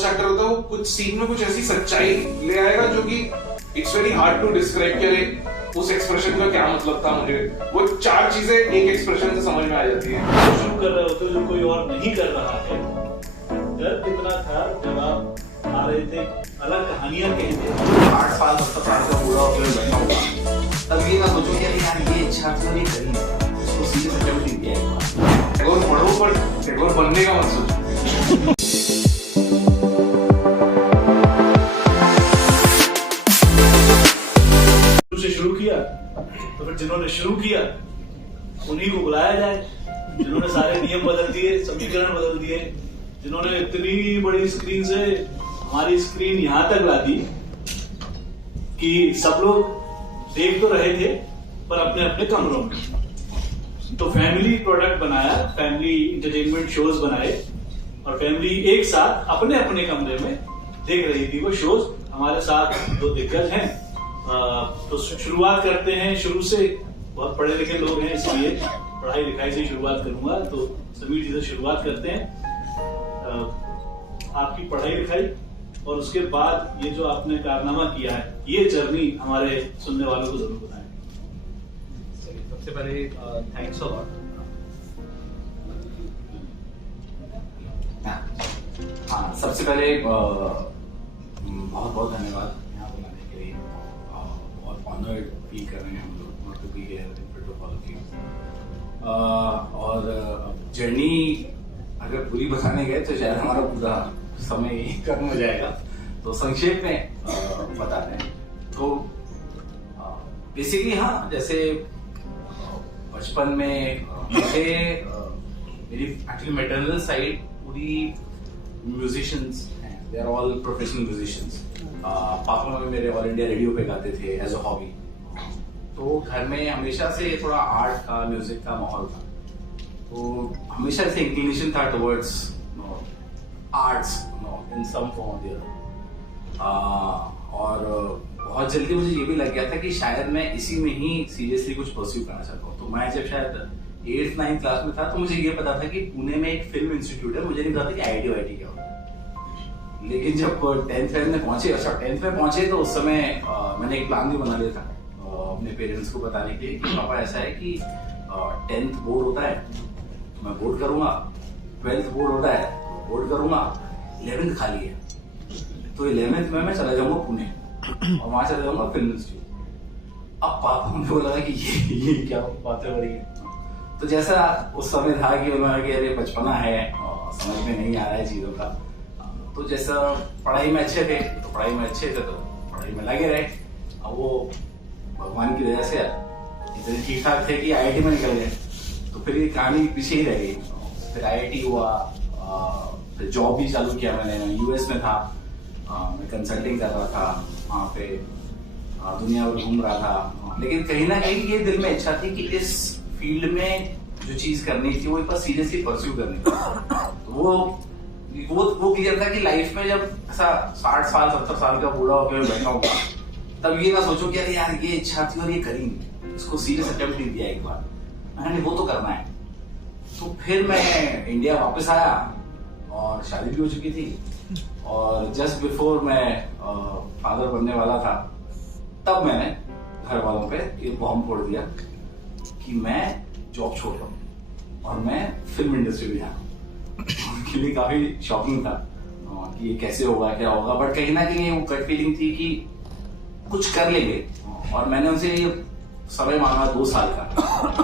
अच्छा एक्टर होता है वो कुछ सीन में कुछ ऐसी सच्चाई ले आएगा जो कि it's very hard to describe करे उस एक्सप्रेशन का क्या मतलब था। मुझे वो चार चीजें एक एक्सप्रेशन से समझ में आ जाती है। शुरू कर रहे होते जो कोई और नहीं कर रहा है, डर कितना था जब आप आ रहे थे अलग कहानियां कहते 8 साल 10 साल का पूरा होकर बैठा हुआ, तब ये ना सोचो कि यार ये इच्छा थी और ये करी, उसको सीधे सच में दिया एक बार। टैगोर पढ़ो पर टैगोर बनने का मत सोचो। शुरू किया तो फिर जिन्होंने शुरू किया उन्हीं को बुलाया जाए, जिन्होंने सारे नियम बदल दिए, समीकरण बदल दिए, जिन्होंने इतनी बड़ी स्क्रीन से हमारी स्क्रीन यहां तक ला दी कि सब लोग देख तो रहे थे पर अपने अपने कमरों में। तो फैमिली प्रोडक्ट बनाया, फैमिली इंटरटेनमेंट शोज बनाए और फैमिली एक साथ अपने अपने कमरे में देख रही थी वो शोज। हमारे साथ दो दिग्गज हैं, तो शुरुआत करते हैं शुरू से। बहुत पढ़े लिखे लोग हैं इसलिए पढ़ाई लिखाई से शुरुआत करूंगा। तो समीर जी से शुरुआत करते हैं। आपकी पढ़ाई लिखाई और उसके बाद ये जो आपने कारनामा किया है, ये जर्नी हमारे सुनने वालों को जरूर बताएं। सबसे पहले थैंक्स अ लॉट। हाँ, सबसे पहले बहुत बहुत धन्यवाद यहाँ बुलाने के लिए। बहुत ऑनर्ड फील कर रहे हैं हम लोग not to be here in front of all of you. और जर्नी अगर पूरी बताने गए तो शायद हमारा पूरा समय ही खत्म हो जाएगा, तो संक्षेप में बताते हैं। तो बेसिकली हाँ, जैसे बचपन में मुझे मेरी एक्चुअली मैटरनल साइड पूरी म्यूजिशियंस हैं, they are all professional musicians. पापा मम्मी मेरे ऑल इंडिया रेडियो पे गाते थे एज अ हॉबी, तो घर में हमेशा से थोड़ा आर्ट का, म्यूजिक का माहौल था। तो हमेशा से इंक्लिनेशन था towards arts in some form और द अदर। और बहुत जल्दी मुझे ये भी लग गया था कि शायद मैं इसी में ही सीरियसली कुछ परस्यू करना चाहता हूँ। तो मैं जब शायद 8th-9th क्लास में था तो मुझे ये पता था कि पुणे में एक फिल्म इंस्टीट्यूट है, मुझे नहीं पता था कि IIT क्या होता है। लेकिन जब 10th में पहुंचे तो उस समय मैंने एक प्लान भी बना लिया था अपने पेरेंट्स को बताने के लिए कि पापा ऐसा है कि 10th बोर्ड होता है तो मैं बोर्ड करूंगा, 12th बोर्ड होता है तो बोर्ड करूंगा, 11th खाली है तो 11th में मैं चला जाऊंगा पुणे और वहां चला जाऊंगा फिल्म इंस्टीट्यूट। अब पापा मुझे लगा कि ये क्या बातें हो रही है। तो जैसा उस समय था कि उन्होंने कि अरे बचपना है, समझ में नहीं आ रहा है चीजों का। तो जैसा पढ़ाई में अच्छे थे तो पढ़ाई में लगे रहे। अब वो भगवान की वजह से इतने ठीक ठाक थे कि IIT में निकल गए, तो फिर ये कहानी पीछे ही रह गई। फिर IIT हुआ, फिर जॉब भी चालू किया मैंने। US में था, मैं कंसल्टिंग कर रहा था, वहाँ पे दुनिया भर घूम रहा था। लेकिन कहीं ना कहीं ये दिल में इच्छा थी कि इस फील्ड में जो चीज करनी थी वो एक बार सीरियसली परस्यू करनी थी। तो वो क्लियर था कि लाइफ में जब ऐसा 60 साल 70 साल का बूढ़ा होकर बैठा हूँ तब ये ना सोचो कि अरे यार ये इच्छा थी और ये करी, इसको सीरियस अटेम्प्ट नहीं दिया एक बार, मैंने वो तो करना है। तो फिर मैं इंडिया वापस आया और शादी भी हो चुकी थी और जस्ट बिफोर मैं फादर बनने वाला था तब मैंने घर वालों पे ये बॉम्ब फोड़ दिया कि मैं जॉब छोड़ रहा हूँ और मैं फिल्म इंडस्ट्री में जाऊँ। उनके लिए काफी शॉकिंग था कि ये कैसे होगा, क्या होगा, बट कहीं ना कहीं वो गट फीलिंग थी कि कुछ कर लेंगे। और मैंने उनसे ये समय मांगा 2 साल का।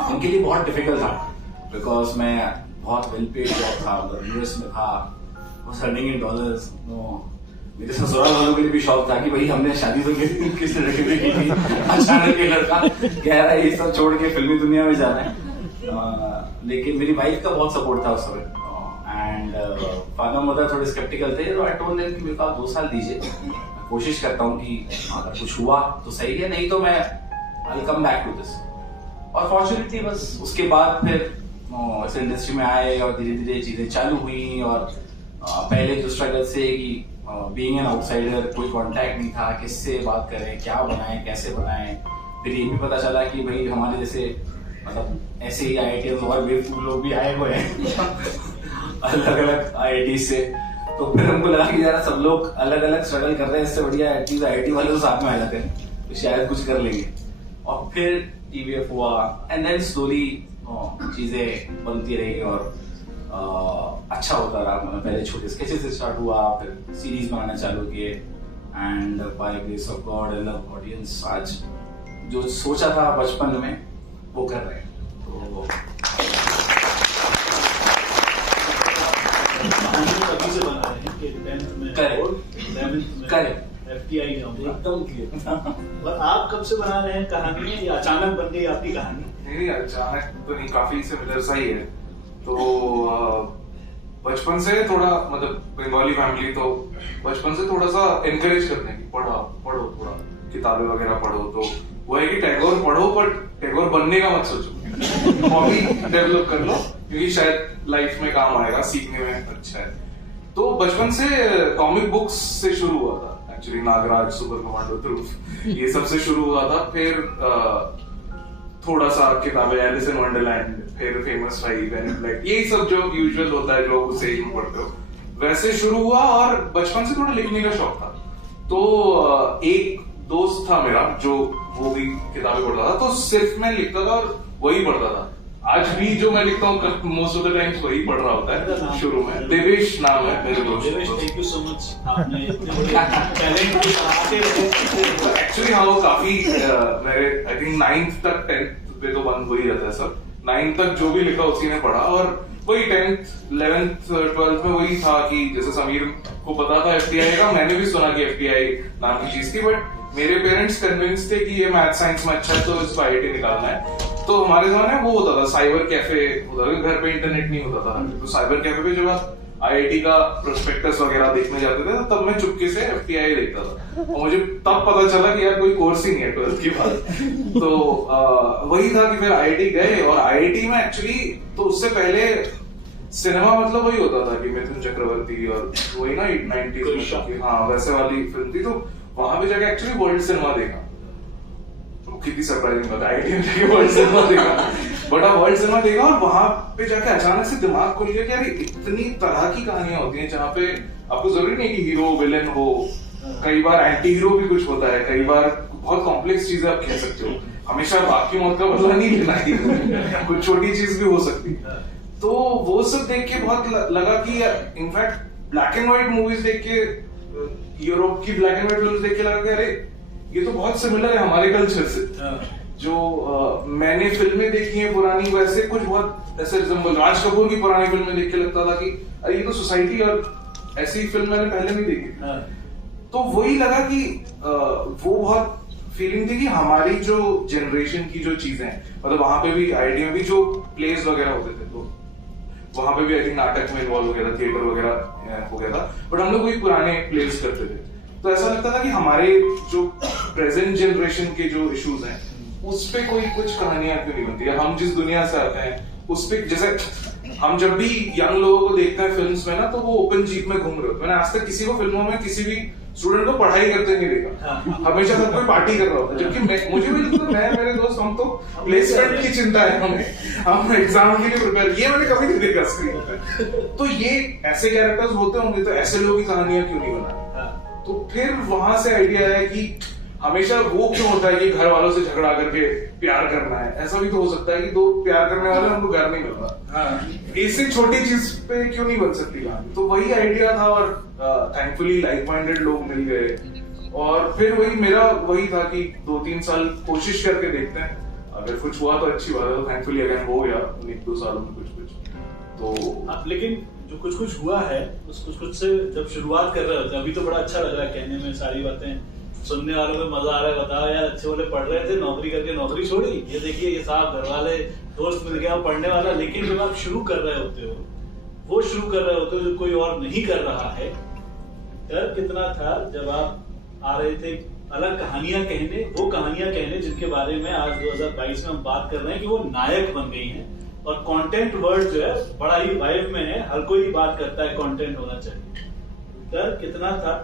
उनके लिए बहुत डिफिकल्ट था बिकॉज मैं बहुत वेल पेड जॉब था, US में था, was earning in dollars। मेरे ससुराल वालों के लिए भी शौक था कि भाई हमने शादी तो किस लड़के से की थी, अचानक ये लड़का कह रहा है ये सब छोड़ के फिल्मी दुनिया में जाना है। लेकिन मेरी वाइफ का बहुत सपोर्ट था उस समय एंड फादर मदर थोड़े स्केप्टिकल थे। तो आई टोल्ड देम कि मेरे को आप 2 साल दीजिए, मैं कोशिश करता हूँ कि अगर कुछ हुआ तो सही है, नहीं तो मैं I will come back to this. और फॉर्चुनेटली बस उसके बाद फिर इस इंडस्ट्री में आए और धीरे धीरे चीजें चालू हुई। और पहले जो स्ट्रगल से कि बीइंग एन आउटसाइडर, कोई कांटेक्ट नहीं था, किससे बात करें, क्या बनाएं, कैसे बनाएं। फिर ये भी पता चला कि भाई हमारे जैसे मतलब ऐसे ही IIT और बेवकूफ लोग भी आए हुए हैं अलग अलग IIT से। तो फिर हमको लगा कि यार सब लोग अलग अलग स्ट्रगल कर रहे हैं, इससे बढ़िया एटलीस्ट आईआईटी वाले तो साथ में आ जाते हैं तो शायद कुछ कर लेंगे। और फिर टीवीएफ हुआ एंड देन स्लोली चीजें बनती रही और अच्छा होता रहा। मतलब पहले छोटे स्केचेस से स्टार्ट हुआ, फिर सीरीज बनाना चालू किए and by grace of God and audience आज जो सोचा था बचपन में वो कर रहे हैं। तो कभी से बना रहे हैं कि 10th में करेक्ट 11th में करेक्ट FTI जाऊंगा। एकदम क्लियर। और आप कब से बना रहे हैं कहानी, या अचानक बन गई आपकी कहानी? नहीं अचानक तो नहीं, काफी सिमिलर सा ही है। तो बचपन से थोड़ा मतलब बंगाली फैमिली, तो बचपन से थोड़ा सा एनकरेज करते हैं कि पढ़ो थोड़ा किताबें वगैरह पढ़ो। तो वो है कि टैगोर पढ़ो पर टैगोर बनने का मत सोचो, हॉबी डेवलप कर लो क्योंकि शायद लाइफ में काम आएगा, सीखने में अच्छा है। तो बचपन से कॉमिक बुक्स से शुरू हुआ था एक्चुअली, नागराज, सुपर कमांडो, ध्रुव, ये सब से शुरू हुआ था। फिर थोड़ा सा किताबें एलिस इन वंडरलैंड, फिर फेमस 5 एंड लाइक यही सब जो यूजुअल होता है जो उसे ही पढ़ते हो, वैसे शुरू हुआ। और बचपन से थोड़ा लिखने का शौक था। तो एक दोस्त था मेरा जो वो भी किताबें पढ़ता था, तो सिर्फ मैं लिखता था और वही पढ़ता था। आज भी जो मैं लिखता हूँ मोस्ट ऑफ द टाइम्स वही पढ़ रहा होता है। शुरू में देवेश नाम है मेरे दोस्त। Devesh, thank you so much, आपने इतने बड़े टैलेंट को आते रहे। एक्चुअली हाँ, वो काफी मेरे आई थिंक 9th तक 10th पे तो बंद हो ही जाता है सब। 9th तक जो भी लिखा उसी ने पढ़ा। और वही 10th 11th 12th में वही था कि जैसे समीर को पता था FTI का, मैंने भी सुना कि FTI नाम की चीज थी, बट मेरे पेरेंट्स कन्विंस थे कि ये मैथ साइंस में अच्छा है तो इसको IIT निकालना है। तो हमारे जमाने में वो होता था, साइबर कैफे होता था, घर पे इंटरनेट नहीं होता था, तो साइबर कैफे पे जब आप IIT का प्रोस्पेक्टस वगैरह देखने जाते थे तो तब मैं चुपके से FTI देखता था और मुझे तब पता चला कि यार कोई कोर्स ही नहीं है 12th के बाद। तो वही था कि फिर IIT गए। और IIT में एक्चुअली तो उससे पहले सिनेमा मतलब वही होता था कि मिथुन चक्रवर्ती और वही ना 90s में, हाँ वैसे वाली फिल्म थी। तो वहां पे जाके एक्चुअली वर्ल्ड सिनेमा देखा, तो कितनी सरप्राइजिंग बात, IIT में जाके वर्ल्ड सिनेमा देखा। बट अब वर्ल्ड सिनेमा देखा और वहां पे जाके अचानक से दिमाग खुल गया कि यार इतनी तरह की कहानियां होती हैं जहाँ पे आपको जरूरी नहीं कि हीरो विलेन हो, कई बार एंटी हीरो भी कुछ होता है, कई बार बहुत कॉम्प्लेक्स चीजें आप कह सकते हो, हमेशा बाकी मौत का बदला नहीं लेना है, कुछ छोटी चीज भी हो सकती है। तो वो सब देख के बहुत लगा कि in fact black and white movies देख के, यूरोप की ब्लैक एंड व्हाइट फिल्म देख के लगा कि अरे ये तो बहुत सिमिलर है हमारे कल्चर से। जो मैंने फिल्में देखी हैं पुरानी, वैसे कुछ बहुत ऐसे रिजेंबल, राज कपूर की पुरानी फिल्में देख के लगता था कि अरे ये तो सोसाइटी, और ऐसी फिल्म मैंने पहले नहीं देखी। तो वही लगा कि वो बहुत फीलिंग थी कि हमारी जो जनरेशन की जो चीजें हैं, मतलब वहां पे भी IIT में भी जो प्लेस वगैरह होते थे, तो वहां पे भी आई थिंक नाटक में इन्वॉल्व हो गया था, थिएटर वगैरह हो गया था, बट हम लोग वही पुराने प्लेस करते थे। तो ऐसा लगता था कि हमारे जो प्रेजेंट जनरेशन के जो इश्यूज हैं उस पे कोई कुछ कहानियां क्यों नहीं बनती है। हम जिस दुनिया से आते हैं उस पे, जैसे हम जब भी यंग लोगों को देखते हैं फिल्म्स में ना, तो वो ओपन जीप में घूम रहे होते हैं। मैंने आज तक किसी को फिल्मों में किसी भी स्टूडेंट को पढ़ाई करते नहीं देखा, हमेशा सब कोई पार्टी कर रहा होता है। जबकि मुझे भी लगता है, मैं मेरे दोस्त हम तो प्लेसमेंट की चिंता है हमें, हम एग्जाम के लिए प्रिपेयर, ये मैंने कभी नहीं देखा स्क्रीन पे। तो ये ऐसे कैरेक्टर्स होते होंगे तो ऐसे लोगों की कहानियां क्यों नहीं बना। तो फिर वहां से आइडिया आया कि हमेशा वो क्यों होता है कि घर वालों से झगड़ा करके प्यार करना है, ऐसा भी तो हो सकता है कि दो प्यार करने वाले उनको घर नहीं मिल रहा, इससे छोटी चीज पे क्यों नहीं बन सकती कहानी। तो वही आइडिया था और थैंकफुली लाइक माइंडेड लोग मिल गए। और फिर वही मेरा वही था कि 2-3 साल कोशिश करके देखते हैं, अगर कुछ हुआ तो अच्छी बात है, तो थैंकफुली अगर हो गया 1-2 सालों में कुछ तो। लेकिन जो कुछ कुछ हुआ है उस कुछ कुछ से जब शुरुआत कर रहे होते हैं, अभी तो बड़ा अच्छा लग रहा है कहने में, सारी बातें सुनने वालों को मजा आ रहा है, बताओ यार अच्छे वाले पढ़ रहे थे, नौकरी करके नौकरी छोड़ी, ये देखिए ये साहब घर वाले दोस्त मिल गया पढ़ने वाला। लेकिन जब आप शुरू कर रहे होते हो, वो शुरू कर रहे होते हो जो कोई और नहीं कर रहा है, डर कितना था जब आप आ रहे थे अलग कहानियां कहने, वो कहानियां कहने जिनके बारे में आज 2022 में हम बात कर रहे हैं कि वो नायक बन गई हैं। और कंटेंट वर्ड जो है बड़ा ही वाइब में है, हर कोई बात करता है कंटेंट होना चाहिए। डर कितना था,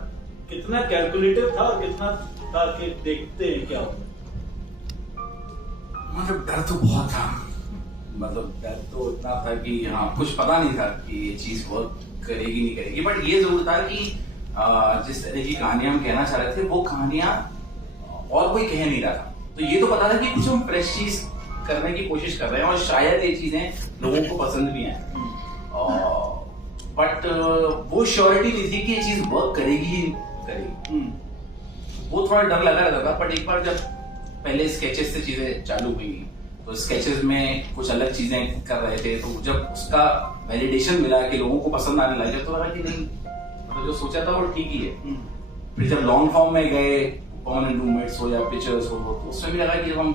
कितना कैलकुलेटिव था और कितना था कि देखते हैं क्या होगा। मतलब डर तो बहुत था, मतलब डर तो इतना था कि हाँ कुछ पता नहीं था कि ये चीज वर्क करेगी नहीं करेगी, बट ये जरूर था कि जिस तरह की कहानियां हम कहना चाह रहे थे वो कहानियां और कोई कह नहीं रहा था। तो ये तो पता था कि कुछ हम फ्रेश चीज करने की कोशिश कर रहे हैं और शायद ये चीजें लोगों को पसंद भी आए, बट वो श्योरिटी नहीं थी कि ये चीज वर्क करेगी ही करेगी। वो थोड़ा डर लगा रहता था, बट एक बार जब पहले स्केचेस से चीजें चालू हुई तो स्केचेस में कुछ अलग चीजें कर रहे थे, तो जब उसका वैलिडेशन मिला कि लोगों को पसंद आने लगा तो लगा कि नहीं, मतलब जो सोचा था वो ठीक ही है। फिर जब लॉन्ग फॉर्म में गए, कॉमन एंड रूममेट्स हो या पिक्चर्स हो, तो उसमें भी लगा कि हम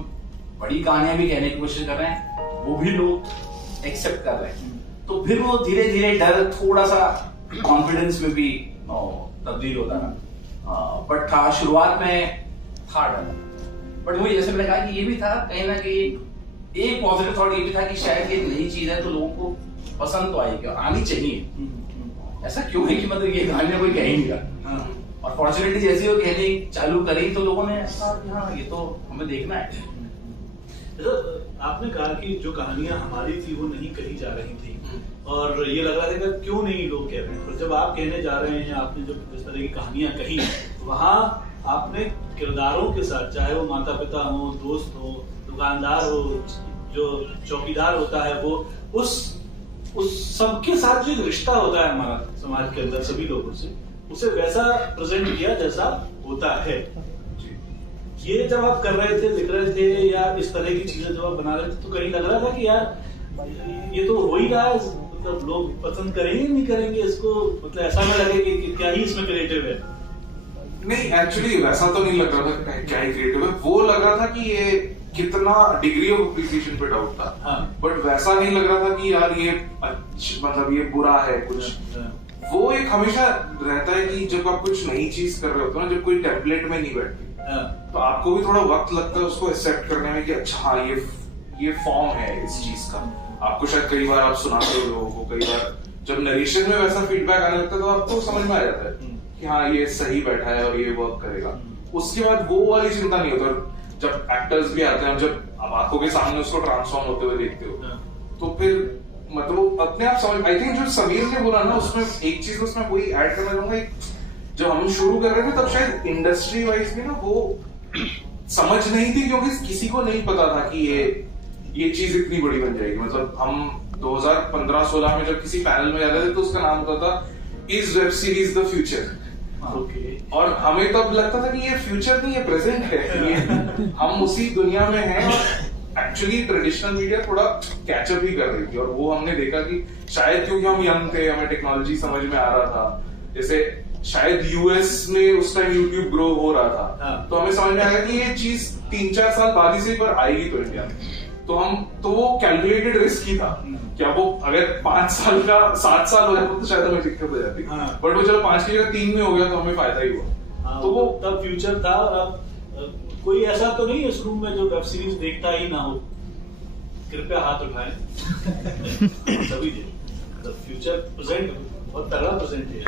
बड़ी कहानियां भी कहने की कोशिश कर रहे हैं, वो भी लोग एक्सेप्ट कर रहे हैं। तो फिर वो धीरे धीरे डर थोड़ा सा कॉन्फिडेंस में भी तब्दील होता रहा, बट था शुरुआत में था डर, बट वही जैसे मैंने कहा कि ये भी था कहीं ना कहीं एक पॉजिटिव थॉट ये भी था कि शायद ये नई चीज है तो लोगों को पसंद तो आएगी और आनी चाहिए। ऐसा क्यों है कि मतलब ये कहानियां कोई कह ही नहीं रहा, और फॉर्चुनेटली जैसी वो कहनी चालू करी तो लोगों ने ऐसा कि हाँ ये तो हमें देखना है। आपने कहा कि जो कहानियां हमारी थी वो नहीं कही जा रही थी और ये लग रहा था कि क्यों नहीं लोग कह रहे हैं, पर जब आप कहने जा रहे हैं, आपने जो इस तरह की कहानियां कही, वहां आपने किरदारों के साथ, चाहे वो माता पिता हो, दोस्त हो, दुकानदार हो, जो चौकीदार होता है, वो उस सबके साथ जो एक रिश्ता होता है हमारा समाज के अंदर सभी लोगों से, उसे वैसा प्रेजेंट किया जैसा होता है। ये जब आप कर रहे थे, लिख रहे थे या इस तरह की चीजें जब आप बना रहे थे, तो कहीं लग रहा था कि यार ये तो हो ही रहा है, मतलब लोग पसंद करेंगे नहीं करेंगे इसको, मतलब ऐसा ना लगे कि क्या ही इसमें क्रिएटिव है? नहीं, एक्चुअली वैसा तो नहीं लग रहा था क्या ही क्रिएटिव है, वो लग रहा था कि ये कितना डिग्री ऑफ अप्रिसिएशन पे डाउट था, बट वैसा नहीं लग रहा था कि यार ये मतलब ये बुरा है कुछ। वो एक हमेशा रहता है कि जब आप कुछ नई चीज कर रहे होते हो ना, जब कोई टेम्पलेट में नहीं बैठती, तो आपको भी थोड़ा वक्त लगता है उसको एक्सेप्ट करने में कि अच्छा हाँ ये फॉर्म है इस चीज का। आपको शायद कई बार आप सुनाते हो लोगों को, कई बार जब नरेशन में वैसा फीडबैक आने लगता है तो आपको समझ में आ जाता है कि हाँ ये सही बैठा है और ये वर्क करेगा। उसके बाद वो वाली चिंता नहीं होता। जब एक्टर्स भी आते हैं, जब आप आंखों के सामने उसको ट्रांसफॉर्म होते हुए देखते हो, तो फिर मतलब अपने आप समझ। आई थिंक जो समीर ने बोला ना, उसमें एक चीज उसमें वही ऐड करना चाहूंगा, जब हम शुरू कर रहे थे तब शायद इंडस्ट्री वाइज भी ना वो समझ नहीं थी, क्योंकि किसी को नहीं पता था कि ये चीज इतनी बड़ी बन जाएगी। मतलब हम 2015-16 में जब किसी पैनल में जाते थे तो उसका नाम होता था is web series the future. और हमें तब लगता था कि ये फ्यूचर नहीं, ये प्रेजेंट है, ये हम उसी दुनिया में हैं। और एक्चुअली ट्रेडिशनल मीडिया थोड़ा कैचअप ही कर रही थी, और वो हमने देखा कि शायद क्योंकि हम यंग थे, हमें टेक्नोलॉजी समझ में आ रहा था, जैसे शायद यूएस में उस टाइम यूट्यूब ग्रो हो रहा था, तो हमें समझ में आया कि ये चीज 3-4 साल बाद ही से पर आएगी तो इंडिया में। तो वो कैलकुलेटेड रिस्क ही था। क्या वो अगर 5 साल का 7 साल हो जाता तो शायद हमें दिक्कत हो जाती, बट वो चलो 5 की जगह 3 में हो गया तो हमें फायदा ही हुआ। तो वो तब फ्यूचर था। और अब कोई ऐसा तो नहीं है इस रूम में जो वेब सीरीज देखता ही ना हो? कृपया हाथ उठाएं। सभी देखो। फ्यूचर प्रेजेंट बहुत तगड़ा प्रेजेंट है।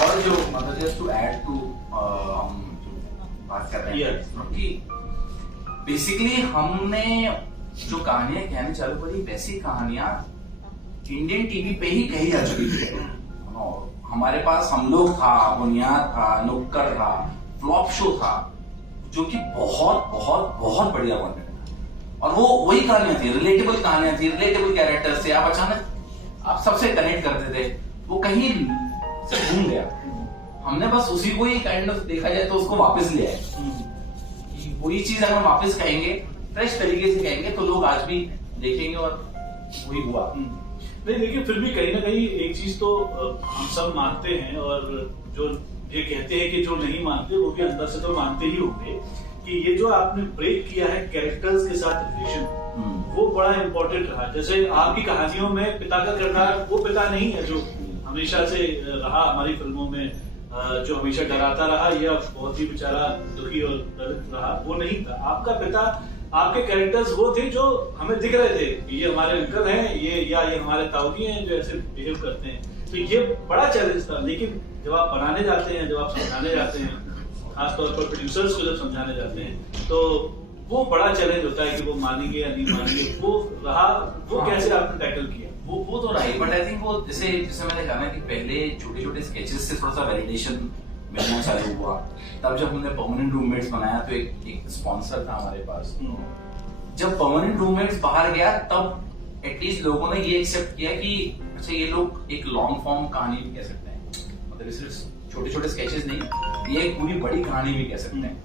और जो मतलब जस्ट टू ऐड टू हम बात कर रहे हैं कि बेसिकली हमने जो कहानियां कहने चालू करी, वैसी कहानियां इंडियन टीवी पे ही कही जा चुकी थी। हमारे पास हम लोग था, बुनियाद था, नुक्कड़ था, फ्लॉप शो था, जो कि बहुत बहुत बहुत बढ़िया कंटेंट था। और वो वही कहानियां थी, रिलेटेबल कहानियां थी, रिलेटेबल कैरेक्टर से आप अचानक आप सबसे कनेक्ट करते थे। वो कहीं से घूम गया, हमने बस उसी को ही काइंड ऑफ देखा जाए तो उसको वापस ले आए। वही चीज अगर वापस कहेंगे, फ्रेश तरीके से कहेंगे, तो लोग आज भी देखेंगे और वही हुआ। नहीं, लेकिन फिर भी कहीं ना कहीं एक चीज तो हम सब मानते हैं, और जो ये कहते हैं कि जो नहीं मानते वो भी अंदर से तो मानते ही होंगे कि ये जो आपने ब्रेक किया है कैरेक्टर्स के साथ रिलेशन, वो बड़ा इंपॉर्टेंट रहा। जैसे आपकी कहानियों में पिता का किरदार वो पिता नहीं है जो हमेशा से रहा हमारी फिल्मों में, जो हमेशा डराता रहा या बहुत ही बेचारा दुखी और दलित रहा, वो नहीं था। आपका पिता, आपके कैरेक्टर्स वो थे जो हमें दिख रहे थे, ये हमारे अंकल हैं, ये हमारे ताऊजी हैं जो ऐसे बिहेव करते हैं। तो ये बड़ा चैलेंज था। लेकिन जब आप बनाने जाते हैं, जब आप समझाने जाते हैं, खासतौर पर प्रोड्यूसर्स को जब समझाने जाते हैं, तो वो बड़ा चैलेंज होता है कि वो मानेंगे या नहीं मानेंगे। वो रहा, वो कैसे आपने टैकल किया? वो तो रहा, बट आई थिंक वो जैसे मैंने कहा ना कि पहले छोटे छोटे स्केचेस से थोड़ा सा वैलिडेशन मिलना चालू हुआ। तब जब हमने परमानेंट रूममेट्स बनाया तो एक स्पॉन्सर था हमारे पास। जब परमानेंट रूममेट्स बाहर गया तब एटलीस्ट लोगों ने ये एक्सेप्ट किया कि अच्छा ये लोग एक लॉन्ग फॉर्म कहानी भी कह सकते हैं, मतलब सिर्फ छोटे छोटे स्केचेस नहीं, ये एक पूरी बड़ी कहानी भी कह सकते हैं।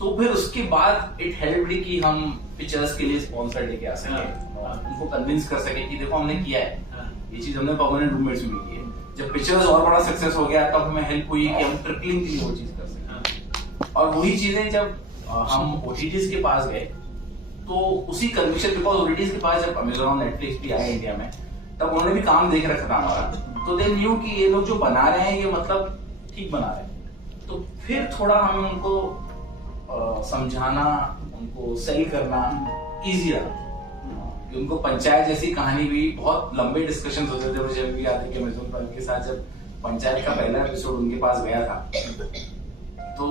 तो फिर उसके बाद इट हेल्प्ड कि हम पिक्चर्स के लिए स्पॉन्सर लेके आ सके, उनको कन्विंस कर सके कि देखो हमने किया है ये चीज, हमने परमानेंट रूममेट्स में की है। जब पिक्चर्स और बड़ा सक्सेस हो गया तब हमें हेल्प हुई कि हम ट्रिपलिंग के लिए वो चीज कर सके। और वही चीजें जब हम ओटीटीज के पास गए तो उसी कन्विक्शन, बिकॉज ओटीटीज के पास जब अमेज़न नेटफ्लिक्स भी आया इंडिया में तब उन्होंने भी काम देख रखा था हमारा, तो दे न्यू कि ये लोग जो बना रहे हैं ये मतलब ठीक बना रहे हैं। तो फिर थोड़ा हमें उनको समझाना, उनको सेल करना इजी रहा। उनको पंचायत जैसी कहानी भी बहुत लंबे डिस्कशन होते थे। मुझे भी याद है कि अमेज़न प्राइम के साथ जब पंचायत का पहला एपिसोड उनके पास गया था तो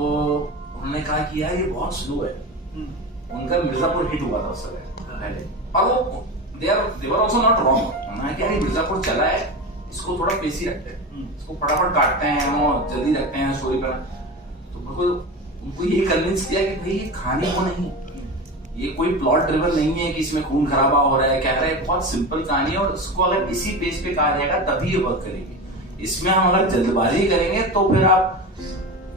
उन्होंने कहा कि यार ये बहुत स्लो है। उनका मिर्जापुर हिट हुआ था उस समय पहले, और वो they were also not wrong। उन्होंने कहा यार मिर्जापुर चला है, इसको थोड़ा पेसी रखते हैं, इसको फटाफट काटते हैं, वो जल्दी रखते हैं स्टोरी पर। तो उनको ये कन्विंस किया कि भाई ये कहानी वो नहीं, ये कोई प्लॉट ड्रिवन नहीं है कि इसमें खून खराबा हो रहा है, कह रहा है बहुत सिंपल कहानी है और इसको अगर इसी पेज पे कहा जाएगा तभी ये वर्क करेगी। इसमें हम अगर जल्दबाजी करेंगे तो फिर आप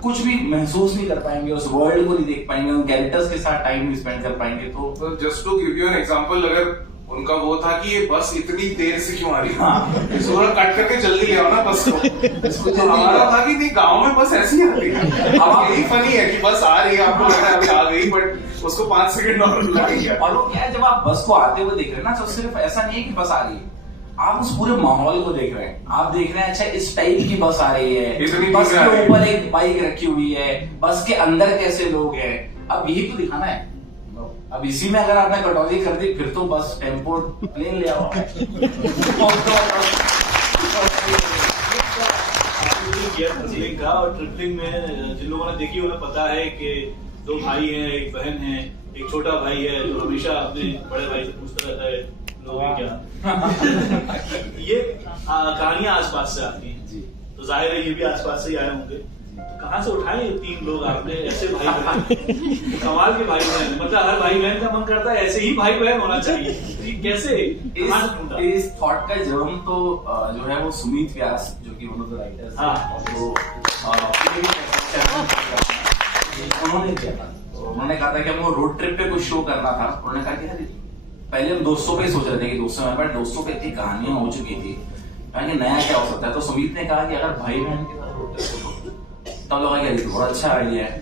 कुछ भी महसूस नहीं कर पाएंगे, उस वर्ल्ड को नहीं देख पाएंगे, उन कैरेक्टर्स के साथ टाइम नहीं स्पेंड कर पाएंगे। तो just to give you an example, अगर उनका वो था कि ये बस इतनी देर से क्यों आ रही है, इसको कट करके जल्दी ले आओ ना बस को। तो हमारा था कि नहीं गांव में बस ऐसी आती है, अब यही फनी है कि बस आ रही है, आपको लग रहा है अभी आ गई, बट उसको 5 सेकंड और लगेगा। और वो क्या है, जब आप बस को आते हुए देख रहे हैं ना, तो सिर्फ ऐसा नहीं है कि बस आ रही है, आप उस पूरे माहौल को देख रहे हैं। आप देख रहे हैं अच्छा इस टाइप की बस आ रही है, बस के ऊपर एक बाइक रखी हुई है, बस के अंदर कैसे लोग हैं, अब यही तो दिखाना है। अब इसी में अगर आपने कटौती कर दी फिर तो बस टेम्पो प्लेन ले आओ। ट्रिपलिंग का, और ट्रिपलिंग में जिन लोगों ने देखी उन्हें पता है कि 2 भाई हैं, एक बहन है, एक छोटा भाई है जो हमेशा अपने बड़े भाई से पूछता रहता है लोग क्या। ये कहानियां आसपास से आती हैं, तो जाहिर है ये भी आसपास से ही आए होंगे। कहाँ से उठाए ये 3 लोग आपने ऐसे भाई बहन, कमाल के भाई बहन, मतलब हर भाई बहन का मन करता है ऐसे ही भाई बहन होना चाहिए। कैसे इस थॉट का जन्म तो जो है वो सुमित व्यास जो कि वन ऑफ द राइटर्स उन्होंने किया था। उन्होंने कहा था कि हमको रोड ट्रिप पे कुछ शो करना था। उन्होंने कहा कि पहले हम दोस्तों पे सोच रहे थे कि दोस्तों में दोस्तों पे इतनी कहानियां हो चुकी थी, कि नया क्या हो सकता है। तो सुमित ने कहा कि अगर भाई बहन के साथ रोड ट्रिप तब लगा कि बहुत अच्छा आइडिया है।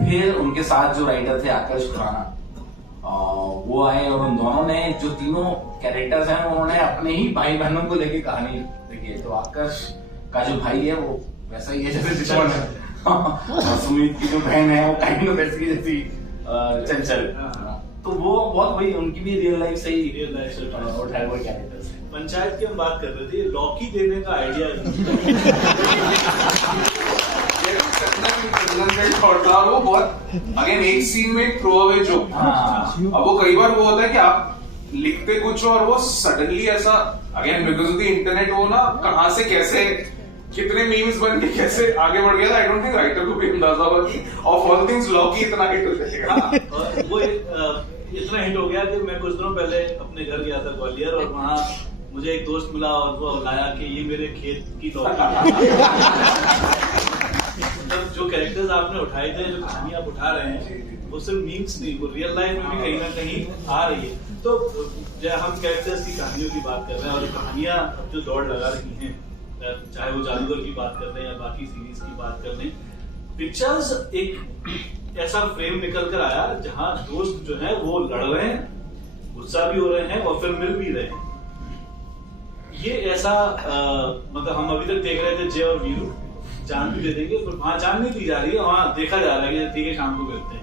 फिर उनके साथ जो राइटर थे आकर्ष खुराना वो आए और उन दोनों ने जो तीनों कैरेक्टर्स हैं उन्होंने अपने ही भाई बहनों को लेके कहानी लिखी है। तो आकर्ष का जो भाई है वो वैसा ही है जैसे चितवन है, और सुमित की जो बहन है वो काइंड ऑफ ऐसी जैसी चंचल। तो वो बहुत वही उनकी भी रियल लाइफ से ही उठाए हुए कैरेक्टर्स हैं। पंचायत की हम बात कर रहे थे, लौकी देने का आइडिया वो बहुत अगेन एक सीन में थ्रो अवे जो, अब वो कई बार वो होता है कि आप लिखते कुछ और वो सडनली ऐसा again because of the internet वो ना कहां से कैसे कितने मीम्स बन के कैसे आगे बढ़ गया था। आई डोंट थिंक राइटर को भी अंदाजा हुआ कि ऑफ ऑल थिंग्स लॉकी इतना हिट हो जाएगा। वो इतना हिट हो गया कि मैं कुछ दिनों पहले अपने घर गया था ग्वालियर, और वहाँ मुझे एक दोस्त मिला और वो लाया कि ये मेरे खेत की लौकी। मतलब जो कैरेक्टर्स आपने उठाए थे, जो कहानी आप उठा रहे हैं, वो सिर्फ मीम्स नहीं, वो रियल लाइफ में भी कहीं ना कहीं आ रही है। तो जब हम कैरेक्टर्स की कहानियों की बात कर रहे हैं और कहानियां अब जो दौड़ लगा रही हैं, चाहे वो जादूगर की बात कर रहे हैं या बाकी सीरीज की बात कर रहे हैं, पिक्चर्स एक ऐसा फ्रेम निकल कर आया जहां दोस्त जो है वो लड़ रहे हैं, गुस्सा भी हो रहे हैं और फिर मिल भी रहे हैं। ये ऐसा मतलब हम अभी तक देख रहे थे जय और वीरू जान भी दे देंगे, पर वहां जान नहीं दी जा रही है, वहां देखा जा रहा है कि ठीक है शाम को मिलते हैं।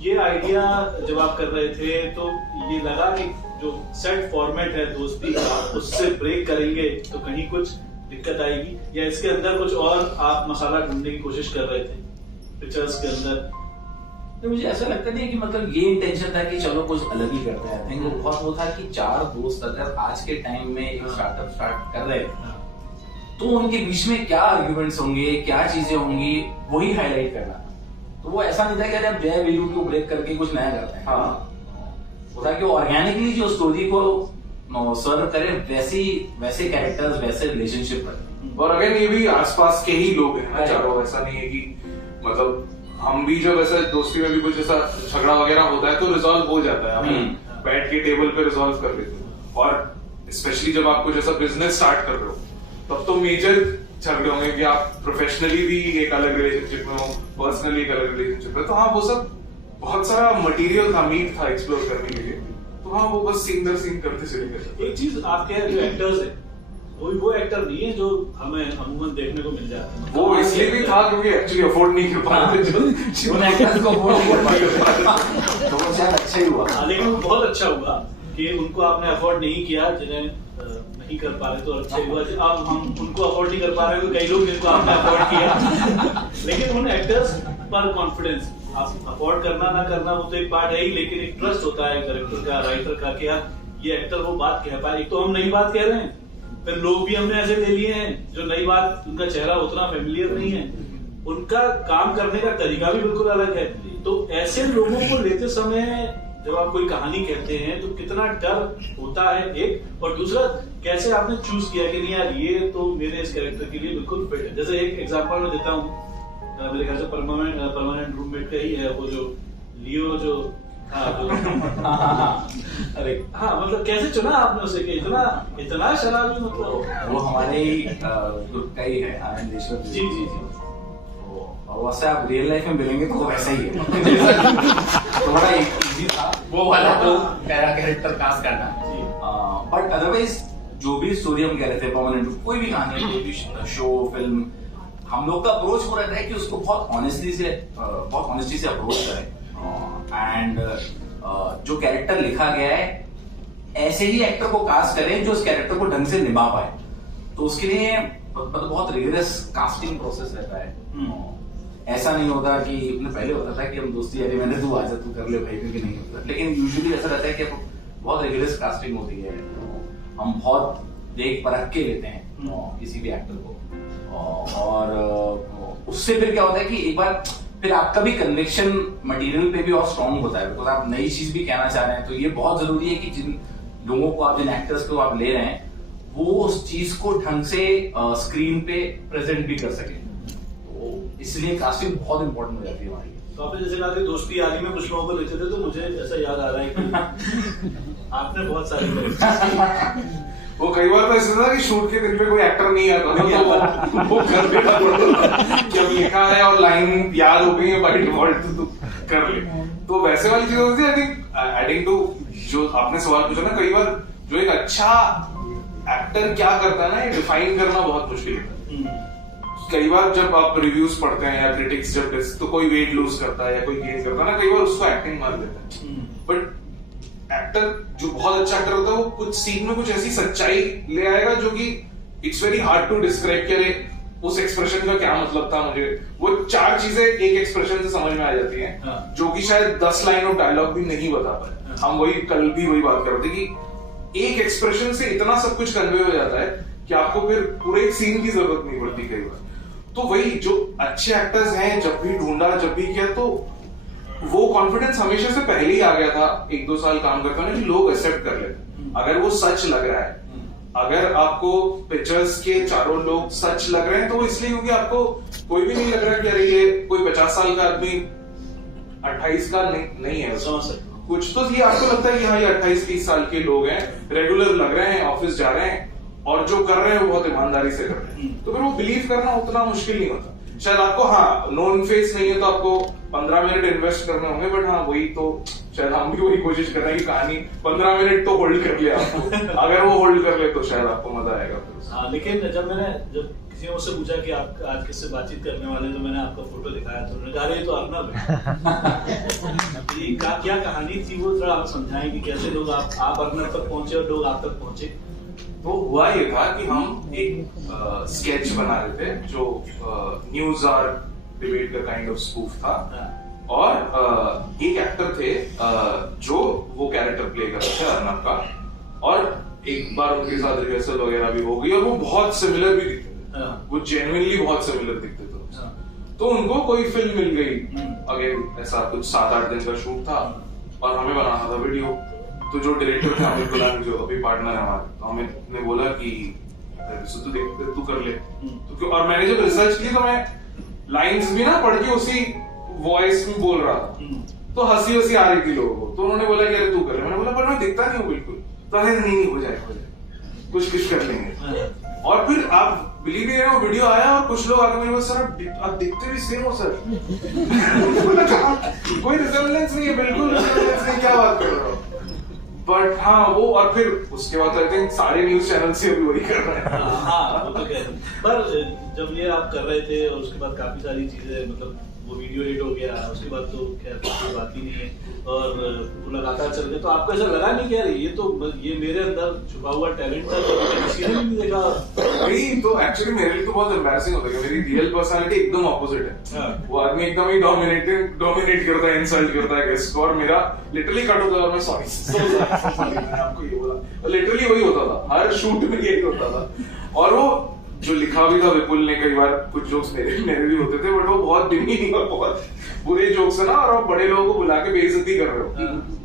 ये आइडिया जब आप कर रहे थे तो ये लगा कि जो सेट फॉर्मेट है दोस्ती का उससे ब्रेक करेंगे तो कहीं कुछ दिक्कत आएगी, या इसके अंदर कुछ और आप मसाला ढूंढने की कोशिश कर रहे थे पिक्चर्स के अंदर? तो मुझे ऐसा लगता नहीं कि मतलब ये इंटेंशन था कि चलो कुछ अलग ही करते हैं। आई थिंक वो बहुत वो था कि चार दोस्त अगर आज के टाइम में एक स्टार्टअप स्टार्ट कर रहे हैं तो उनके बीच में क्या आर्ग्यूमेंट्स होंगे, क्या चीजें होंगी, वही हाईलाइट करना। तो वो ऐसा नहीं था कि अरे जय वीरू को ब्रेक करके कुछ नया करते हैं। वो था कि वो ऑर्गेनिकली जो स्टोरी को सर्व करे वैसे कैरेक्टर्स, वैसे रिलेशनशिप रखें। और अगेन ये भी आसपास के ही लोग हैं ना चारों, ऐसा नहीं है कि मतलब हम भी जब ऐसा दोस्ती में भी कुछ ऐसा झगड़ा वगैरह होता है तो रिजॉल्व हो जाता है, हम बैठ के टेबल पे रिजॉल्व कर लेते हैं। और स्पेशली जब आप कुछ ऐसा बिजनेस स्टार्ट कर रहे हो तब तो मेजर झगड़े होंगे कि आप प्रोफेशनली भी एक अलग रिलेशनशिप में हो, पर्सनली एक अलग रिलेशनशिप में। तो हाँ, वो सब बहुत सारा मटेरियल था, मीट था एक्सप्लोर करने के लिए। तो हाँ, वो बस सीन दर सीन करते चले गए। एक चीज आपके जो एक्टर्स है वो एक्टर नहीं है जो हमें अमूमन देखने को मिल जाता है। वो इसलिए भी था क्योंकि एक्चुअली अफोर्ड नहीं कर पा रहे थे, उन एक्टर्स को अफोर्ड नहीं कर पा रहे, तो वो शायद अच्छा ही हुआ। लेकिन वो बहुत अच्छा हुआ कि उनको आपने अफोर्ड नहीं किया, जिन्हें नहीं कर पा रहे तो अच्छा हुआ। अब हम उनको अफोर्ड नहीं कर पा रहे हो, कई लोग जिनको आपने अफोर्ड किया लेकिन उन एक्टर्स पर कॉन्फिडेंस, आप अफोर्ड करना ना करना वो तो एक पार्ट है ही, लेकिन एक ट्रस्ट होता है डायरेक्टर का, राइटर का कि यार ये एक्टर वो बात कह पाए। एक तो हम नई बात कह रहे हैं, फिर लोग भी हमने ऐसे ले लिए हैं जो नई बात, उनका चेहरा उतना फेमिलियर नहीं है, उनका काम करने का तरीका भी बिल्कुल अलग है। तो ऐसे लोगों को लेते समय जब आप कोई कहानी कहते हैं तो कितना डर होता है एक, और दूसरा कैसे आपने चूज किया कि नहीं यार ये तो मेरे इस कैरेक्टर के लिए बिल्कुल फिट है। जैसे एक एग्जांपल मैं देता हूँ, मेरे ख्याल से परमानेंट रूममेट का ही है वो जो लियो जो अरे हाँ, मतलब कैसे चुना आपने उसे कि इतना शराबी, मतलब वो हमारे ही ग्रुप का ही है, आनंदेश्वर जी जी जी। और वैसे आप रियल लाइफ में मिलेंगे तो वो वैसा ही है। तो बड़ा इजी था वो वाला तो कैरेक्टर कास्ट करना। बट अदरवाइज जो भी स्टोरी हम कह रहे थे, परमानेंट कोई भी कहानी, कोई भी शो फिल्म, हम लोग का अप्रोच हो रहता है कि उसको बहुत ऑनेस्टी से अप्रोच करें। एंड जो कैरेक्टर लिखा गया है ऐसे ही एक्टर को कास्ट करें जो उस कैरेक्टर को ढंग से निभा पाए। तो उसके लिए मतलब बहुत रिगरस कास्टिंग प्रोसेस रहता है। ऐसा नहीं होता कि पहले होता था कि हम दोस्ती, अरे मैंने तू आजा तू कर ले भाई, क्योंकि नहीं होता। लेकिन यूजुअली ऐसा रहता है कि बहुत रिगरस कास्टिंग होती है, हम बहुत देख परख के लेते हैं किसी भी एक्टर को। और उससे फिर क्या होता है कि एक बार फिर आपका भी कन्विक्शन मटेरियल पे भी और स्ट्रॉन्ग होता है, बिकॉज आप नई चीज भी कहना चाह रहे हैं। तो ये बहुत जरूरी है कि जिन लोगों को आप, जिन एक्टर्स को आप ले रहे हैं, वो उस चीज को ढंग से स्क्रीन पे प्रेजेंट भी कर सके। तो इसलिए कास्टिंग बहुत इंपॉर्टेंट हो जाती है हमारी। तो आपने जैसे कहा कि दोस्ती यारी में कुछ लोगों को लेते थे, तो मुझे ऐसा याद आ रहा है कि आपने बहुत सारे वो कई बार तो ऐसा था कि शूट के दिन पे कोई एक्टर नहीं आता था, तो वो कर देता था जब लिखा है और लाइन याद हो गई है बाय डिफॉल्ट तो कर ले। तो वैसे वाली चीज होती है। आई थिंक एडिंग टू जो आपने सवाल पूछा ना, कई बार जो एक अच्छा एक्टर क्या करता है ना, ये डिफाइन करना बहुत मुश्किल है। कई बार जब आप रिव्यूज पढ़ते हैं या क्रिटिक्स जब तो कोई वेट लूज करता है या कोई गेन करता है ना, कई बार उसको एक्टिंग मान लेते हैं। बट एक्टर जो बहुत अच्छा एक्टर होता है वो कुछ सीन में कुछ ऐसी सच्चाई ले आएगा जो कि it's very hard to describe करे उस एक्सप्रेशन का क्या मतलब था। मुझे वो चार चीजें एक एक्सप्रेशन से समझ में आ जाती हैं, जो कि शायद 10 लाइन ऑफ डायलॉग भी नहीं बता पाए। हम वही कल भी वही बात कर रहे थे कि एक एक्सप्रेशन से इतना सब कुछ कन्वे हो जाता है कि आपको फिर पूरे एक सीन की जरूरत नहीं पड़ती कई बार। तो वही जो अच्छे एक्टर्स हैं, जब भी ढूंढा, जब भी किया, तो वो कॉन्फिडेंस हमेशा से पहले ही आ गया था 1-2 साल काम करता ना, कि लोग एक्सेप्ट कर लेते अगर वो सच लग रहा है। अगर आपको पिक्चर्स के चारों लोग सच लग रहे हैं तो वो इसलिए क्योंकि आपको कोई भी नहीं लग रहा कि अरे ये कोई 50 साल का आदमी 28 का नहीं है। कुछ तो ये आपको लगता है कि हाँ ये 28-30 साल के लोग हैं, रेगुलर लग रहे हैं, ऑफिस जा रहे हैं और जो कर रहे हैं वो बहुत ईमानदारी से कर रहे हैं। तो फिर वो बिलीव करना उतना मुश्किल नहीं होता। शायद आपको हाँ नोन फेस नहीं है तो आपको 15 मिनट इन्वेस्ट करने होंगे, बट हाँ वही तो शायद हम भी वही कोशिश कर रहे हैं कि कहानी 15 मिनट तो होल्ड कर ले आपको। अगर वो होल्ड कर ले तो शायद आपको मजा आएगा। हाँ, लेकिन जब किसी ने मुझसे पूछा कि आप आज किससे बातचीत करने वाले, तो मैंने आपका फोटो दिखाया तो उन्होंने कहा ये तो अर्नब है। क्या कहानी थी वो थोड़ा आप समझाएं कि कैसे लोग आप अर्नब तक पहुंचे और लोग आप तक पहुंचे। तो हुआ ये था कि हम एक स्केच बना रहे थे जो न्यूज आर डिबेट का काइंड ऑफ स्पूफ था। और एक एक्टर थे जो वो कैरेक्टर प्ले कर रहे थे अर्नब का, और एक बार उनके साथ रिहर्सल वगैरह भी हो गई और वो बहुत सिमिलर भी दिखते थे, वो जेन्युइनली बहुत सिमिलर दिखते थे। तो उनको कोई फिल्म मिल गई, अगेन ऐसा कुछ 7-8 दिन का शूट था और हमें बनाना था वीडियो। तो जो डायरेक्टर थे अमित गुलाम, जो अभी पार्टनर है हमारे, तो अमित ने बोला कि तू देख, तू कर ले। तो क्यों, और मैंने जब रिसर्च की तो मैं लाइंस भी ना पढ़ के उसी वॉइस में बोल रहा था, तो हंसी वसी आ रही थी लोगों को। तो उन्होंने बोला कि अरे तू कर ले। मैंने बोला पर मैं दिखता नहीं हूँ बिल्कुल। तो अरे नहीं हो जाएगा, कुछ कर लेंगे। और फिर आप बिलीव नहीं रहे, वो वीडियो आया और कुछ लोग आके मेरे को, सर आप दिखते भी सेम हो सर। कोई रिजेम्बलेंस नहीं है, बिल्कुल रिजेम्बलेंस नहीं, क्या बात कर रहे हो। बट हाँ वो, और फिर उसके बाद आई थिंक सारे न्यूज चैनल से भी वही कर रहे हैं। हाँ वो तो कह रहे। पर जब ये आप कर रहे थे और उसके बाद काफी सारी चीजें, मतलब वो वीडियो हिट हो गया, उसके बाद तो खैर कोई बात ही नहीं है और वो लगातार चल गया, तो आपको ऐसा लगा नहीं कि यार ये मेरे अंदर छुपा हुआ टैलेंट था जो मैंने किसी ने भी नहीं देखा? नहीं, तो एक्चुअली मेरे लिए तो बहुत एम्बैरेसिंग होता है कि मेरी रियल पर्सनालिटी एकदम ऑपोजिट है। वो आदमी एकदम ही डोमिनेट करता है, इंसल्ट करता है गेस्ट को, और मेरा लिटरली कट होता है और मैं सॉरी मैंने आपको ये बोला। लिटरली वही होता था, हर शूट में यही होता था। और वो जो लिखा भी था विपुल ने, कई बार कुछ जोक्स मेरे भी होते थे, बट वो बहुत डिमीनिंग और बहुत बुरे जोक्स है ना, और आप बड़े लोगों को बुला के बेइज्जती कर रहे हो।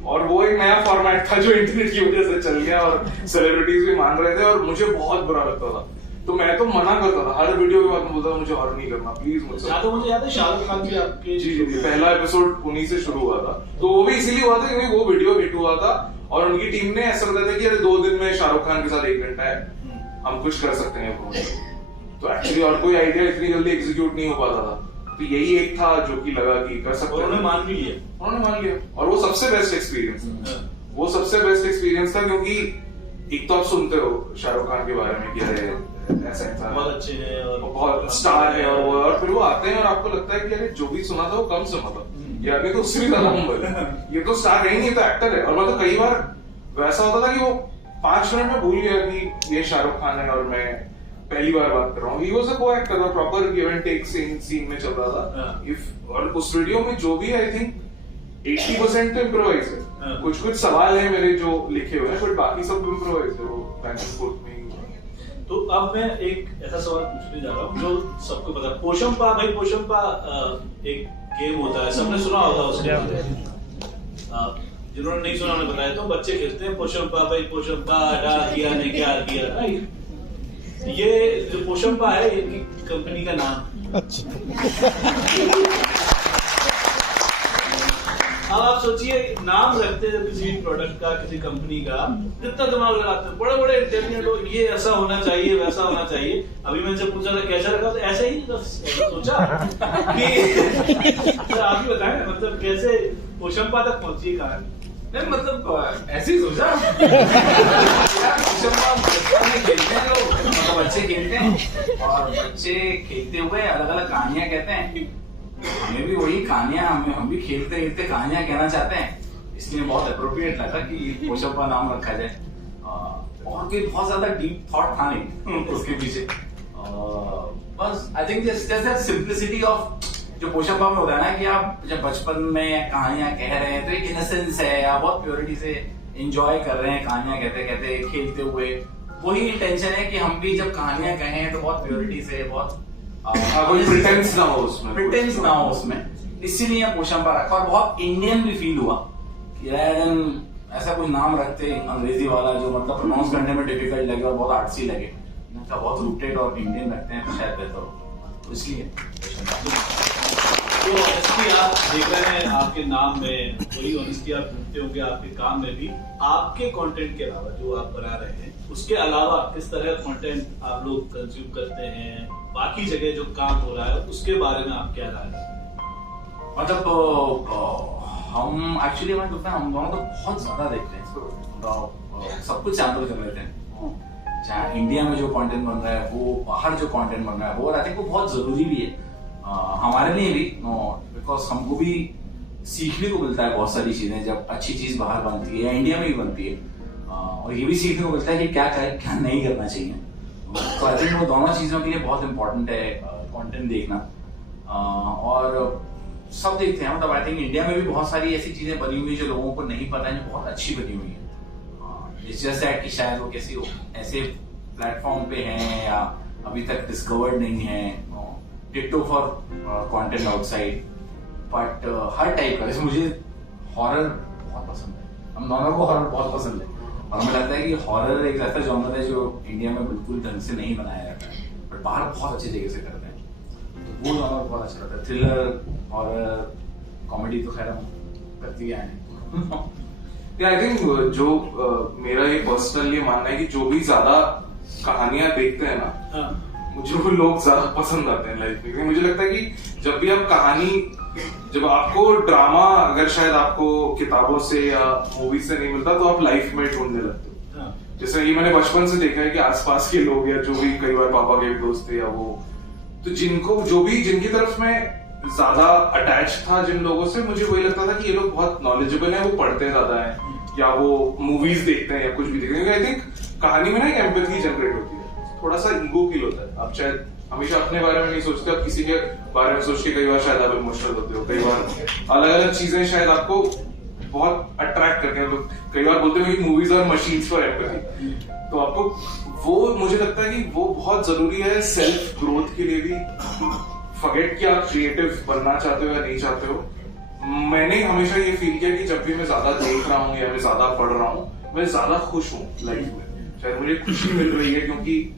और वो एक नया फॉर्मेट था जो इंटरनेट की वजह से चल गया और सेलिब्रिटीज भी मान रहे थे, और मुझे बहुत बुरा लगता था। तो मैं तो मना करता था, हर वीडियो के बाद में बोलता था मुझे और नहीं करना प्लीज मुझसे। तो मुझे याद है शाहरुख खान भी आपके जी पहला एपिसोड उन्हीं से शुरू हुआ था। तो वो भी इसीलिए हुआ था क्योंकि वो वीडियो हिट हुआ था और उनकी टीम ने ऐसा बताया था कि अरे 2 दिन में शाहरुख खान के साथ 1 घंटा है, हम कुछ कर सकते हैं। तो एक्चुअली और कोई आइडिया इतनी जल्दी एग्जीक्यूट नहीं हो पाता था, तो यही एक था जो कि लगा कि कर सकते हैं। उन्होंने मान भी लिया, और वो सबसे बेस्ट एक्सपीरियंस था। वो सबसे बेस्ट एक्सपीरियंस था क्योंकि एक तो आप सुनते हो शाहरुख खान के बारे में कि अरे ऐसा इंसान बहुत अच्छे हैं और बहुत स्टार है, और फिर वो आते हैं और आपको लगता है कि अरे जो भी सुना था वो कम सुना था, ये आदमी तो उससे भी ज्यादा हम्बल है, ये तो स्टार है ही नहीं, तो एक्टर है। और मतलब कई बार वैसा होता था कि वो 5 मिनट में भूल गया कि ये शाहरुख खान है और मैं पहली बार बात कर रहा हूँ। He was a co-actor, proper give and take scene में चल रहा था। और उस वीडियो में जो भी आई थिंक 80% तो इम्प्रोवाइज है। कुछ सवाल है मेरे जो लिखे हुए हैं, बट बाकी सब इम्प्रोवाइज है, वो बैक एंड फोर्थ में ही। तो अब मैं एक ऐसा सवाल पूछने जा रहा हूँ जो सबको पता है। पोशंपा भाई, पोशंपा एक गेम होता है, सबने सुना होगा उसके बारे में। जिन्होंने नहीं सुना उन्हें बताया, तो बच्चे खेलते हैं पोशंपा भाई, पोशंपा डा किया ने क्या किया। ये जो पोशंपा है, इनकी कंपनी का नाम। अब आप सोचिए, नाम रखते हैं किसी प्रोडक्ट का, किसी कंपनी का, कितना दिमाग लगाते हैं, बड़े बड़े इंटेलिजेंट लोग, ये ऐसा होना चाहिए, वैसा होना चाहिए। अभी मैंने जब पूछा था कैसा रखा, तो ऐसे ही सोचा कि आप ही बताएं, मतलब कैसे पोशंपा तक पहुंची कहानी? नहीं मतलब ऐसे ही सोचा। खेलते हैं लोग, मतलब बच्चे खेलते हैं और बच्चे खेलते हुए अलग अलग कहानियां कहते हैं। हमें भी वही कहानियां, हम भी खेलते खेलते कहानियां कहना चाहते हैं, इसलिए बहुत अप्रोप्रिएट लगा कि पोशंपा नाम रखा जाए। और कोई बहुत ज्यादा डीप थॉट था नहीं उसके पीछे। बस I think just simplicity of जो पोशंपा में होता है ना, कि आप जब बचपन में कहानियां कह रहे हैं तो एक इनोसेंस है, आप बहुत प्योरिटी से एंजॉय कर रहे हैं कहानियां कहते कहते खेलते हुए। वही इंटेंशन है कि हम भी जब कहानियां कहें तो बहुत प्योरिटी से, बहुत कोई प्रिटेंस ना हो उसमें, प्रिटेंस ना हो उसमें। इसीलिए पोशंपा रखा और बहुत इंडियन भी फील हुआ कि ऐसा कुछ नाम रखते अंग्रेजी वाला जो मतलब प्रोनाउंस करने में डिफिकल्ट लगे और बहुत आर्टसी लगे, बहुत रूटेड और इंडियन रखते हैं तो शायद बेहतर हो, तो इसलिए। तो ऑनेस्टी आप देख रहे हैं आपके नाम में, पूरी ऑनेस्टी आप ढूंढते होंगे आपके काम में भी। आपके कंटेंट के अलावा जो आप बना रहे हैं, उसके अलावा किस तरह का कंटेंट आप लोग कंज्यूम करते हैं, बाकी जगह जो काम हो रहा है उसके बारे में आप क्या राय है? मतलब हम एक्चुअली हम दोनों तो बहुत ज्यादा देखते हैं, सब कुछ चैनल कर लेते हैं, चाहे इंडिया में जो कंटेंट बन रहा है वो, बाहर जो कंटेंट बन रहा है वो, और आई थिंक वो बहुत जरूरी भी है हमारे लिए भी, बिकॉज हमको भी सीखने को मिलता है बहुत सारी चीजें जब अच्छी चीज बाहर बनती है या इंडिया में भी बनती है, और ये भी सीखने को मिलता है कि क्या क्या नहीं करना चाहिए। तो आई थिंक वो दोनों चीजों के लिए बहुत इंपॉर्टेंट है कंटेंट देखना। और सब देखते हैं, मतलब आई थिंक इंडिया में भी बहुत सारी ऐसी चीजें बनी हुई है जो लोगों को नहीं पता है, जो बहुत अच्छी बनी हुई है। इट्स जस्ट दैट कि शायद वो किसी ऐसे प्लेटफॉर्म पे हैं या अभी तक डिस्कवर्ड नहीं है। Ditto for content outside, but her type का, जैसे मुझे हॉरर बहुत पसंद है, हम दोनों को हॉरर बहुत पसंद है, और हमें लगता है कि हॉरर एक ऐसा जॉनर है जो इंडिया में बिल्कुल ढंग से नहीं बनाया जाता है, बट बाहर बहुत अच्छे तरीके से करते हैं, तो वो जॉनर बहुत अच्छा लगता है। थ्रिलर, हॉरर, कॉमेडी तो खैर हम करती आए हैं। आई थिंक जो मेरा ये पर्सनली मानना है कि जो भी ज्यादा कहानियां देखते हैं ना, हाँ, मुझे वो लोग ज्यादा पसंद आते हैं लाइफ में, क्योंकि मुझे लगता है कि जब भी आप कहानी, जब आपको ड्रामा अगर शायद आपको किताबों से या मूवी से नहीं मिलता, तो आप लाइफ में ढूंढने लगते हो। हाँ, जैसे ये मैंने बचपन से देखा है कि आसपास के लोग या जो भी कई बार पापा के दोस्त थे या वो, तो जिनकी तरफ मैं ज्यादा अटैच था जिन लोगों से, मुझे वही लगता था कि ये लोग बहुत नॉलेजेबल हैं, वो पढ़ते ज्यादा है या वो मूवीज देखते हैं या कुछ भी देखते हैं। आई थिंक कहानी में ना एक एम्पैथी जनरेट होती है, थोड़ा सा ईगो फील होता है। आप शायद हमेशा अपने बारे में नहीं सोचते, आप किसी के बारे में सोच के कई बार शायद आप इमोशनल होते हो, कई बार अलग अलग चीजें शायद आपको बहुत अट्रैक्ट करते हैं। लोग कई बार बोलते हैं कि मूवीज और मशीन्स फॉर एम्पैथी, तो आपको वो, मुझे लगता है कि वो बहुत जरूरी है सेल्फ ग्रोथ के लिए भी। फॉरगेट कि आप क्रिएटिव बनना चाहते हो या नहीं चाहते हो। मैंने हमेशा ये फील किया कि जब भी मैं ज्यादा देख रहा हूँ या मैं ज्यादा पढ़ रहा हूँ, मैं ज्यादा खुश हूँ लाइफ में, शायद मुझे खुशी मिल रही है, क्योंकि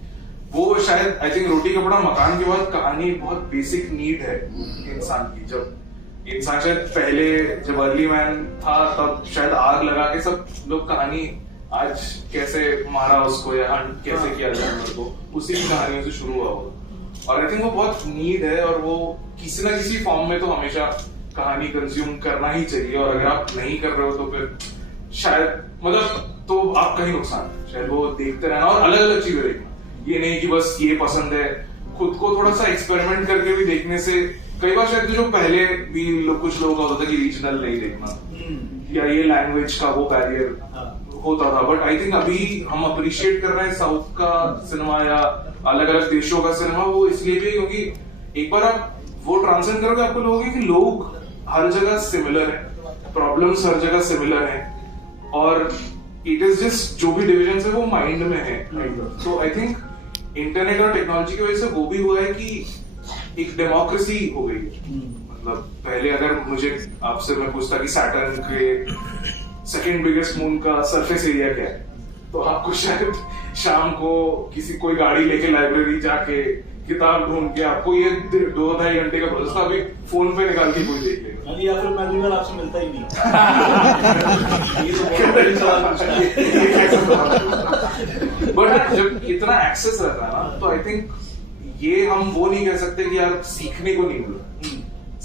वो शायद आई थिंक रोटी कपड़ा मकान के बाद कहानी एक बहुत बेसिक नीड है इंसान की। जब इंसान शायद पहले जब अर्ली मैन था, तब शायद आग लगा के सब लोग कहानी, आज कैसे मारा उसको या हंट कैसे किया जानवर को, उसी की कहानियों से शुरू हुआ वो। और आई थिंक वो बहुत नीड है, और वो किसी ना किसी फॉर्म में तो हमेशा कहानी कंज्यूम करना ही चाहिए। और अगर आप नहीं कर रहे हो तो फिर शायद, मतलब तो आपका ही नुकसान है। शायद वो देखते रहना और अलग अलग चीजें देखना, ये नहीं कि बस ये पसंद है, खुद को थोड़ा सा एक्सपेरिमेंट करके भी देखने से कई बार शायद जो पहले भी कुछ लोगों का होता था कि रीजनल नहीं देखना या ये लैंग्वेज का वो बैरियर होता था, बट आई थिंक अभी हम अप्रिशिएट कर रहे हैं साउथ का सिनेमा या अलग अलग देशों का सिनेमा। वो इसलिए भी क्योंकि एक बार आप वो ट्रांसलेट करोगे, आपको लगोगे कि लोग हर जगह सिमिलर है, प्रॉब्लम्स हर जगह सिमिलर है, और इट इज जस्ट जो भी डिविजन है वो माइंड में है। तो आई थिंक इंटरनेट और टेक्नोलॉजी की वजह से वो भी हुआ है कि एक डेमोक्रेसी हो गई है। मतलब पहले अगर मुझे आपसे मैं पूछता कि सैटर्न के सेकंड बिगेस्ट मून का सरफेस एरिया क्या है, तो आपको शायद शाम को कोई गाड़ी लेके लाइब्रेरी जाके किताब ढूंढ के आपको ये 2-2.5 घंटे का प्रोसेस था, अभी फोन पे निकाल के कोई देख लेगा, या फिर मैं अगली बार आपसे मिलता ही नहीं। ये तो बहुत बड़ी सवाल पूछना है। बट जब इतना एक्सेस रहता है ना, तो आई थिंक ये हम वो नहीं कह सकते कि यार सीखने को नहीं मिला।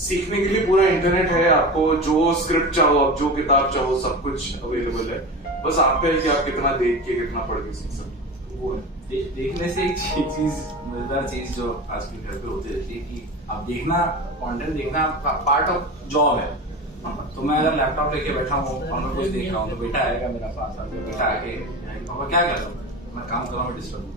सीखने के लिए पूरा इंटरनेट है, आपको जो स्क्रिप्ट चाहो, आप जो किताब चाहो, सब कुछ अवेलेबल है। बस आप पे है कि आप कितना देख के कितना पढ़ के सीख सकते, वो है। देखने से एक चीज, मजेदार चीज जो आजकल घर पे होती रहती है कि आप देखना, कंटेंट देखना पार्ट ऑफ जॉब है। तो मैं अगर लैपटॉप लेके बैठा हूँ और मैं कुछ देख रहा हूँ, तो बेटा आएगा मेरा पास, बेटा आके पापा क्या कर रहा हूँ, मैं काम कर रहा हूँ, डिस्टर्ब हूँ,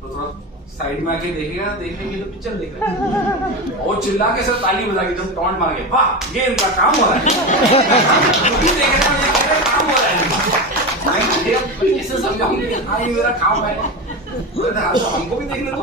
तो थोड़ा साइड में आके देखेगा, देखने की तो पिक्चर देख रहा है और चिल्ला के सब ताली बजा के जब टॉन्ट मार के, वाह ये इनका काम हो रहा है। काम हो रहा है, कैसे समझाऊंगी कि हाँ ये मेरा काम है, हमको भी देखने दो।